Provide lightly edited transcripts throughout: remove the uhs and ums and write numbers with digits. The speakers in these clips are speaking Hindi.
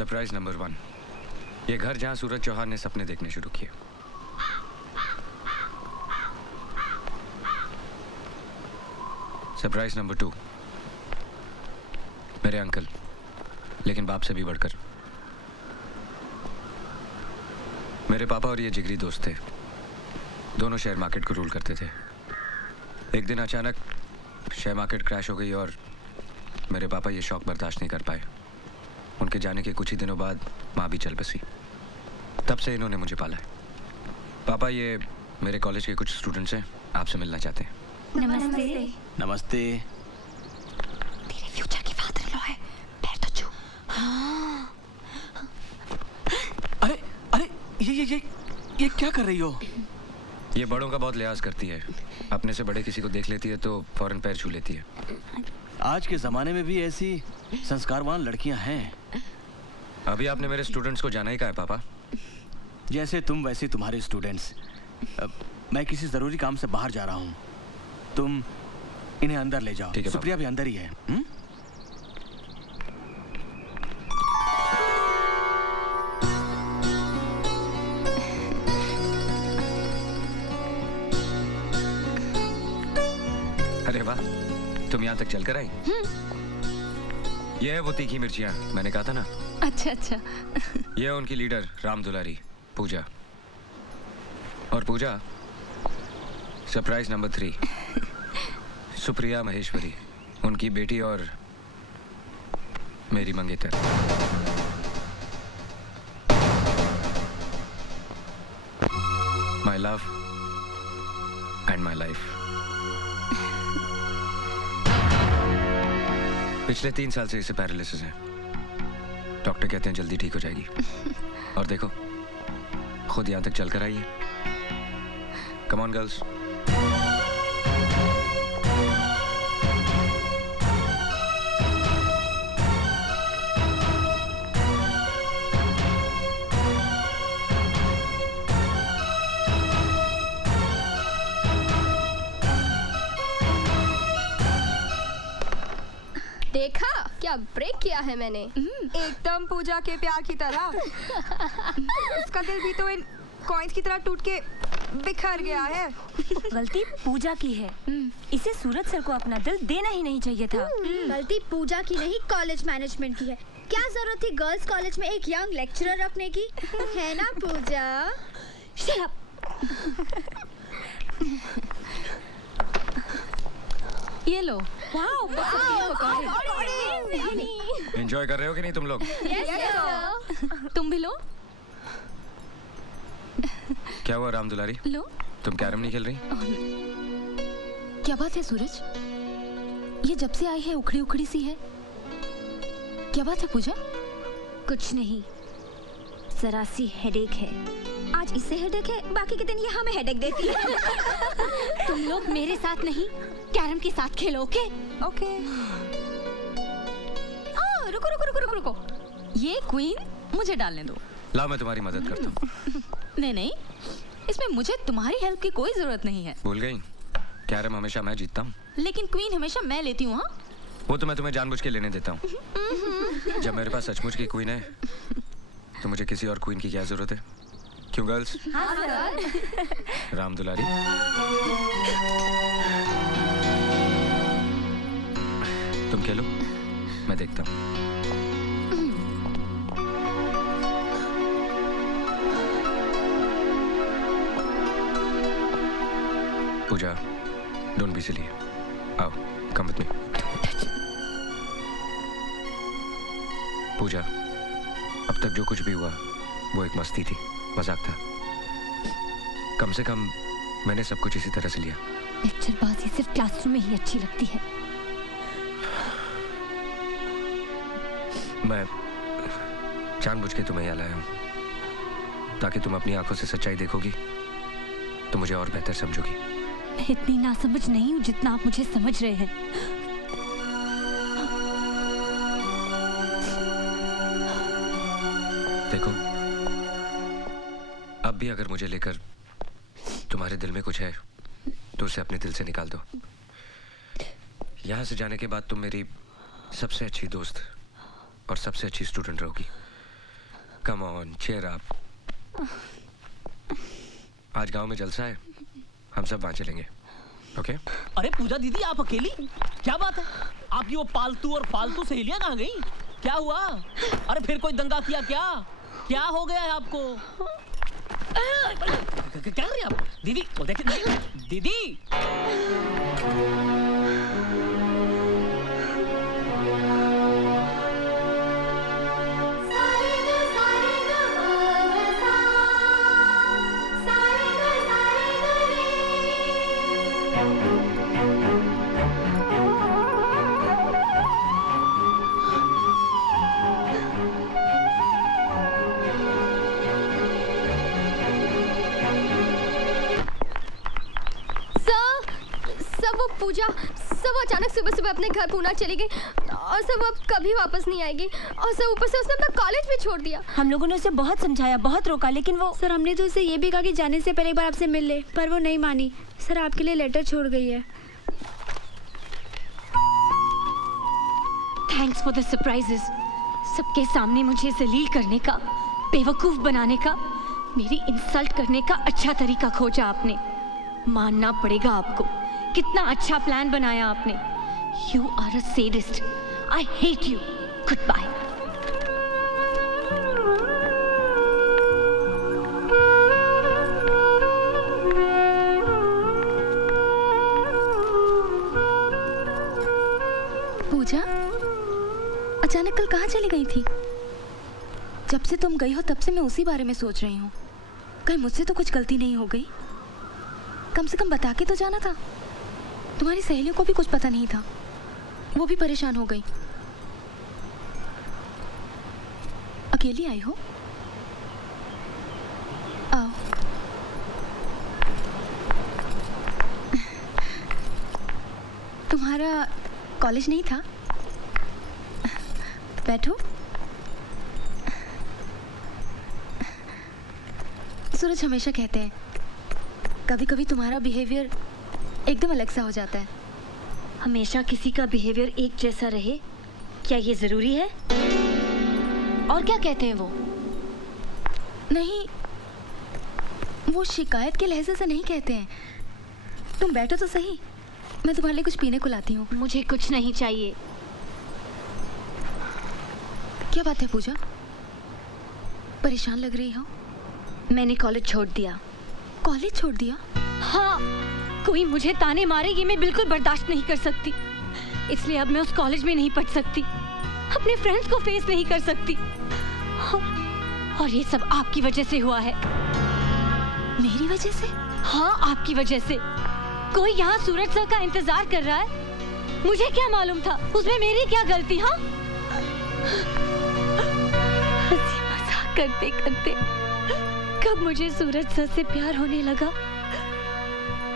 सरप्राइज नंबर 1, ये घर जहां सूरज चौहान ने सपने देखने शुरू किए। सरप्राइज नंबर 2, मेरे अंकल, लेकिन बाप से भी बढ़कर। मेरे पापा और ये जिगरी दोस्त थे, दोनों शेयर मार्केट को रूल करते थे। एक दिन अचानक शेयर मार्केट क्रैश हो गई और मेरे पापा ये शौक बर्दाश्त नहीं कर पाए। उनके जाने के कुछ ही दिनों बाद माँ भी चल बसी। तब से इन्होंने मुझे पाला है। पापा, ये मेरे कॉलेज के कुछ स्टूडेंट्स हैं, आपसे मिलना चाहते हैं। नमस्ते। नमस्ते। तेरे फ्यूचर की फादर इन लॉ है, पैर तो छू। हाँ। अरे अरे ये क्या कर रही हो? ये बड़ों का बहुत लिहाज करती है, अपने से बड़े किसी को देख लेती है तो फौरन पैर छू लेती है। आज के जमाने में भी ऐसी संस्कारवान लड़कियां हैं। अभी आपने मेरे स्टूडेंट्स को जाना ही कहा है पापा। जैसे तुम वैसे तुम्हारे स्टूडेंट्स। मैं किसी जरूरी काम से बाहर जा रहा हूँ, तुम इन्हें अंदर ले जाओ। सुप्रिया भी अंदर ही है। अरे वाह, तुम यहाँ तक चलकर आई? ये है वो तीखी मिर्चियाँ, मैंने कहा था ना। अच्छा अच्छा। ये है उनकी लीडर राम दुलारी, पूजा। और पूजा, सरप्राइज नंबर 3, सुप्रिया महेश्वरी, उनकी बेटी और मेरी मंगेतर। My love and my life. पिछले 3 साल से इसे पैरालिसिस है। डॉक्टर कहते हैं जल्दी ठीक हो जाएगी। और देखो, खुद यहाँ तक चलकर आई है। Come on girls. देखा क्या ब्रेक किया है मैंने? एकदम पूजा के प्यार की तरह। उसका दिल भी तो इन कॉइन्स की तरह टूट के बिखर गया है। गलती पूजा की है, इसे सूरज सर को अपना दिल देना ही नहीं चाहिए था। गलती पूजा की नहीं, कॉलेज मैनेजमेंट की है। क्या जरूरत थी गर्ल्स कॉलेज में एक यंग लेक्चरर रखने की, है ना पूजा? Shut up! ये लो। वाओ, एंजॉय कर रहे हो कि नहीं तुम लोग? तुम भी लो। क्या हुआ राम दुलारी? लो। तुम कैरम नहीं खेल रही? क्या बात है सूरज? ये जब से आई है उखड़ी उखड़ी सी है। क्या बात है पूजा? कुछ नहीं, जरा सी हेडेक है। आज इससे हेडेक है, बाकी के दिन ये हमें हेडेक देती है। तुम लोग मेरे साथ नहीं, कैरम के साथ खेलो, ओके? ओके। रुको रुको रुको रुको रुको। ये क्वीन मुझे डालने दो। लाओ, मैं तुम्हारी मदद करता हूँ। नहीं नहीं, इसमें मुझे तुम्हारी हेल्प की कोई जरूरत नहीं है। भूल गई? कैरम हमेशा मैं जीतता हूँ। लेकिन क्वीन हमेशा मैं लेती हूँ। हाँ, वो तो मैं तुम्हें जानबूझ के लेने देता हूँ। जब मेरे पास सचमुच की क्वीन है तो मुझे किसी और क्वीन की क्या जरूरत है? क्यों गर्ल्स? हाँ सर। राम दुलारी, तुम खेलो, मैं देखता हूँ। पूजा, डोंट बी सिली। आओ, कम विद मी। पूजा, अब तक जो कुछ भी हुआ वो एक मस्ती थी, मजाक था। कम से कम मैंने सब कुछ इसी तरह से लिया। लेक्चरबाजी सिर्फ क्लासरूम में ही अच्छी लगती है। मैं जानबूझ के तुम्हें यहाँ लाया हूँ ताकि तुम अपनी आंखों से सच्चाई देखोगी तो मुझे और बेहतर समझोगी। मैं इतनी नासमझ नहीं हूँ जितना आप मुझे समझ रहे हैं। देखो, अब भी अगर मुझे लेकर तुम्हारे दिल में कुछ है तो उसे अपने दिल से निकाल दो। यहाँ से जाने के बाद तुम मेरी सबसे अच्छी दोस्त और सबसे अच्छी स्टूडेंट रहोगी। Come on, cheer up. आज गांव में जलसा है, हम सब वहां चलेंगे, ओके? अरे पूजा दीदी, आप अकेली? क्या बात है? आपकी वो पालतू और फालतू सहेलियां कहाँ गई? क्या हुआ? अरे फिर कोई दंगा किया क्या? क्या हो गया है आपको? क्या कर रही हैं आप? दीदी, वो देखिए, दीदी! वो पूजा सब अचानक सुबह सुबह अपने घर पूना चली गई और सब अब कभी वापस नहीं आएगी और सब ऊपर से उसने अपना कॉलेज भी छोड़ दिया। हम लोगों ने उसे बहुत समझाया, बहुत रोका, लेकिन वो सर हमने तो उसे ये भी कहा कि जाने से पहले एक बार आपसे मिल ले, पर वो नहीं मानी। सर आपके लिए लेटर छोड़ गई है। Thanks for the surprises. सबके सामने मुझे जलील करने का, बेवकूफ बनाने का, मेरी इंसल्ट करने का अच्छा तरीका खोजा आपने। मानना पड़ेगा आपको, कितना अच्छा प्लान बनाया आपने। You are a sadist. I hate you. Goodbye. Pooja, अचानक कल कहाँ चली गई थी? जब से तुम गई हो तब से मैं उसी बारे में सोच रही हूँ। कहीं मुझसे तो कुछ गलती नहीं हो गई? कम से कम बता के तो जाना था। तुम्हारी सहेलियों को भी कुछ पता नहीं था, वो भी परेशान हो गई। अकेली आई हो? आओ। तुम्हारा कॉलेज नहीं था? बैठो। सूरज हमेशा कहते हैं कभी कभी तुम्हारा बिहेवियर एकदम अलग सा हो जाता है। हमेशा किसी का बिहेवियर एक जैसा रहे, क्या ये जरूरी है? और क्या कहते हैं वो? नहीं, वो शिकायत के लहजे से नहीं कहते हैं। तुम बैठो तो सही, मैं तुम्हारे लिए कुछ पीने को लाती हूँ। मुझे कुछ नहीं चाहिए। क्या बात है पूजा, परेशान लग रही हो? मैंने कॉलेज छोड़ दिया। कॉलेज छोड़ दिया? हाँ, कोई मुझे ताने मारे ये मैं बिल्कुल बर्दाश्त नहीं कर सकती। इसलिए अब मैं उस कॉलेज में नहीं पढ़ सकती, अपने फ्रेंड्स को फेस नहीं कर सकती। और ये सब आपकी वजह से हुआ है। मेरी वजह से? हाँ, आपकी वजह से। कोई यहाँ सूरज सर का इंतजार कर रहा है। मुझे क्या मालूम था उसमें मेरी क्या गलती? हाँ, हंसी मजाक करते करते कब मुझे सूरज सर से प्यार होने लगा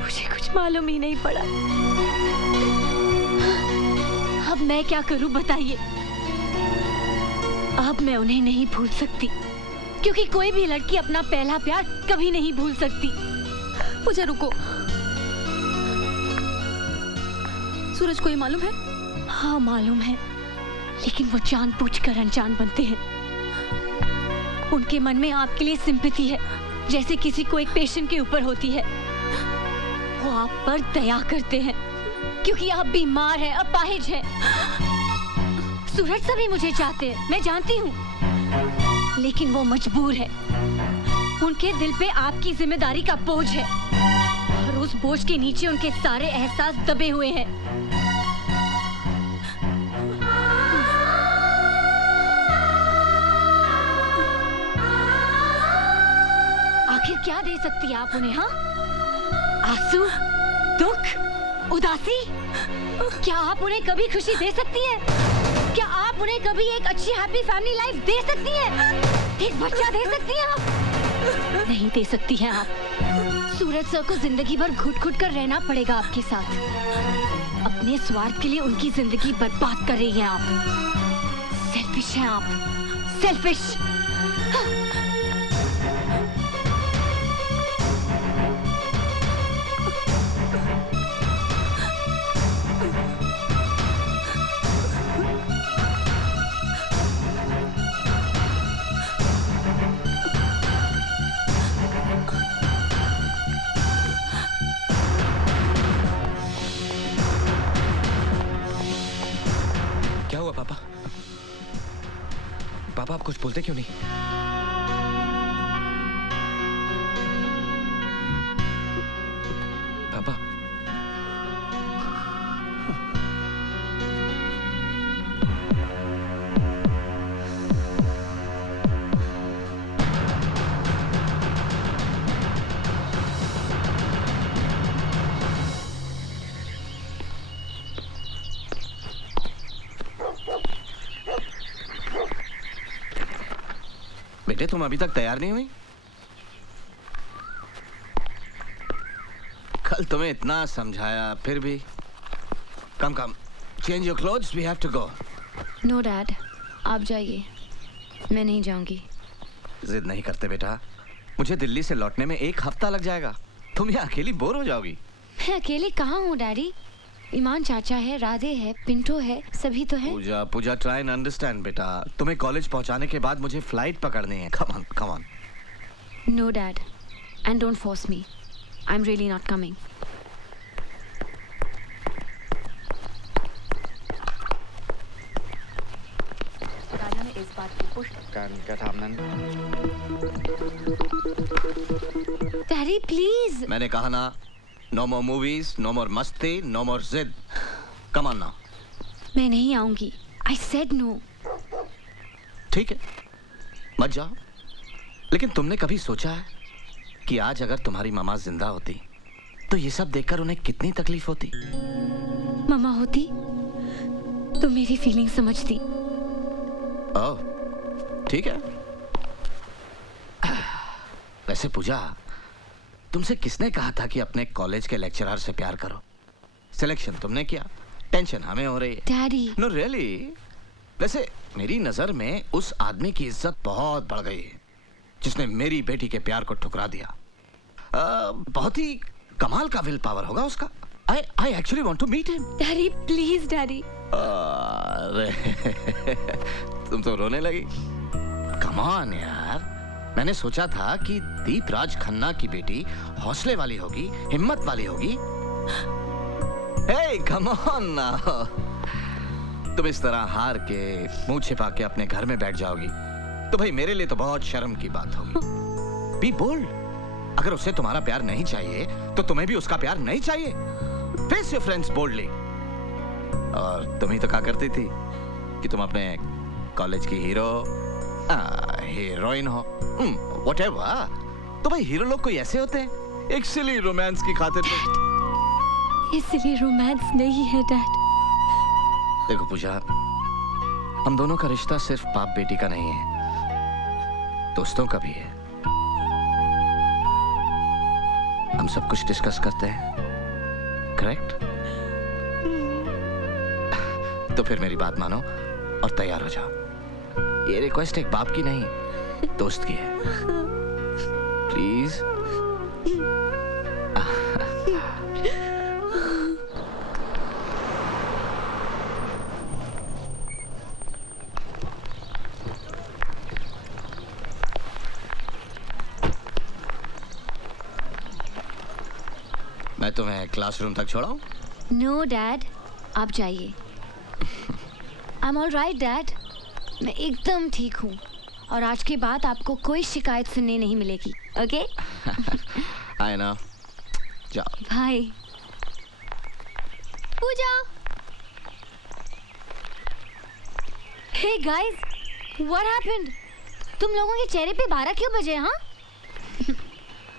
मुझे कुछ मालूम ही नहीं पड़ा। अब मैं क्या करूं बताइए? अब मैं उन्हें नहीं भूल सकती, क्योंकि कोई भी लड़की अपना पहला प्यार कभी नहीं भूल सकती। पूजा रुको, सूरज को ये मालूम है? हाँ मालूम है, लेकिन वो जानबूझकर अनजान बनते हैं। उनके मन में आपके लिए सिंपैथी है, जैसे किसी को एक पेशेंट के ऊपर होती है। वो आप पर दया करते हैं क्योंकि आप बीमार हैं, अपाहिज हैं। सूरज सभी मुझे चाहते हैं, मैं जानती हूँ, लेकिन वो मजबूर है। उनके दिल पे आपकी जिम्मेदारी का बोझ है और उस बोझ के नीचे उनके सारे एहसास दबे हुए हैं। आखिर क्या दे सकती है आप उन्हें? हाँ, आंसू, दुख, उदासी? क्या आप उन्हें कभी खुशी दे सकती हैं? क्या आप उन्हें कभी एक अच्छी हैप्पी फैमिली लाइफ दे सकती हैं? एक बच्चा दे सकती हैं आप? नहीं दे सकती हैं आप। सूरज सर को जिंदगी भर घुट-घुट कर रहना पड़ेगा आपके साथ। अपने स्वार्थ के लिए उनकी जिंदगी बर्बाद कर रही हैं आप। सेल्फिश हैं आप, सेल्फिश। हुआ पापा? पापा आप कुछ बोलते क्यों नहीं? पापा बेटे तुम अभी तक तैयार नहीं हुई? कल तुम्हें इतना समझाया फिर भी। Come come change your clothes, we have to go. No dad, आप जाइए, मैं नहीं जाऊंगी। जिद नहीं करते बेटा, मुझे दिल्ली से लौटने में 1 हफ्ता लग जाएगा। तुम यहाँ अकेली बोर हो जाओगी। मैं अकेले कहाँ हूँ डैडी? ईमान चाचा है, राधे है, पिंटो है, सभी तो है। पूजा पूजा ट्राई एंड अंडरस्टैंड बेटा। तुम्हें कॉलेज पहुँचाने के बाद मुझे फ्लाइट पकड़नी है। Come on come on. No dad, and don't force me, I am really not coming. राजा ने इस बात की पुष्टि डैडी प्लीज। मैंने कहा ना, नो मोर मूवीज, नो मोर मस्ती, नो मोर जिद। Come on now. मैं नहीं आऊंगी, आई सेड नो। ठीक है, मत जाओ। लेकिन तुमने कभी सोचा है कि आज अगर तुम्हारी मामा जिंदा होती तो ये सब देखकर उन्हें कितनी तकलीफ होती? मामा होती तो मेरी फीलिंग समझती। ओह, ठीक है। वैसे पूजा, तुमसे किसने कहा था कि अपने कॉलेज के लेक्चरर से प्यार करो? सिलेक्शन तुमने किया, टेंशन हमें हो रही है। डैडी। No really. वैसे मेरी नजर में उस आदमी की इज्जत बहुत बढ़ गई है जिसने मेरी बेटी के प्यार को ठुकरा दिया। बहुत ही कमाल का विल पावर होगा उसका। I actually want to meet him. Daddy please daddy. अरे तुम तो रोने लगी। Come on यार, मैंने सोचा था कि दीपराज खन्ना की बेटी हौसले वाली होगी, हिम्मत वाली होगी। Hey, come on now. तुम इस तरह हार के मुंह छिपा के अपने घर में बैठ जाओगी तो भाई मेरे लिए तो बहुत शर्म की बात होगी। Be bold. अगर उसे तुम्हारा प्यार नहीं चाहिए तो तुम्हें भी उसका प्यार नहीं चाहिए। Face your friends boldly. और तुम ही तो कहा करती थी कि तुम अपने कॉलेज की हीरोइन हो। Whatever. तो भाई हीरो लोग कोई ऐसे होते हैं, एक सिली रोमांस की खातिर। इसलिए रोमांस नहीं है डैड। देखो पूजा, हम दोनों का रिश्ता सिर्फ बाप बेटी का नहीं है, दोस्तों का भी है। हम सब कुछ डिस्कस करते हैं, करेक्ट? तो फिर मेरी बात मानो और तैयार हो जाओ। ये रिक्वेस्ट एक बाप की नहीं, दोस्त की है। प्लीज। मैं तुम्हें क्लासरूम तक छोड़ाऊं? नो डैड, आप जाइए। I am all right dad, मैं एकदम ठीक हूँ और आज के बाद आपको कोई शिकायत सुनने नहीं मिलेगी। ओके? I know. जाओ। Bye. Pooja. Hey guys, what happened? तुम लोगों के चेहरे पे 12 क्यों बजे? हाँ?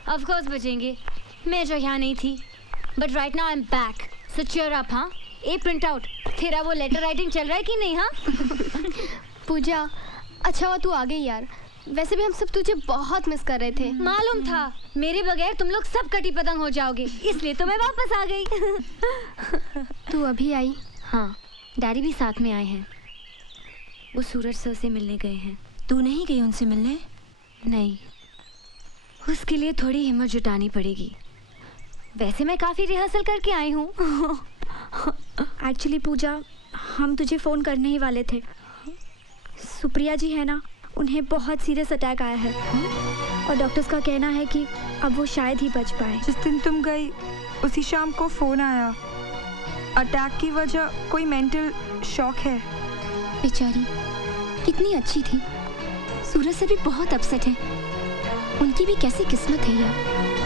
ऑफ कोर्स बजेंगे, मैं जो यहाँ नहीं थी। But right now I am back, so cheer up. हाँ? ए प्रिंट आउट, तेरा वो लेटर राइटिंग चल रहा है कि नहीं? हाँ? पूजा, अच्छा हुआ तू आ गई यार, वैसे भी हम सब तुझे बहुत मिस कर रहे थे। मालूम था मेरे बगैर तुम लोग सब कटी पतंग हो जाओगे, इसलिए तो मैं वापस आ गई। तू अभी आई? हाँ, डैडी भी साथ में आए हैं। वो सूरज सर से मिलने गए हैं। तू नहीं गई उनसे मिलने? नहीं, उसके लिए थोड़ी हिम्मत जुटानी पड़ेगी। वैसे मैं काफ़ी रिहर्सल करके आई हूँ। एक्चुअली पूजा, हम तुझे फ़ोन करने ही वाले थे। सुप्रिया जी है ना, उन्हें बहुत सीरियस अटैक आया है और डॉक्टर्स का कहना है कि अब वो शायद ही बच पाए। जिस दिन तुम गई उसी शाम को फ़ोन आया। अटैक की वजह कोई मेंटल शॉक है। बेचारी कितनी अच्छी थी। सूरज सर भी बहुत अपसेट है। उनकी भी कैसी किस्मत है यार।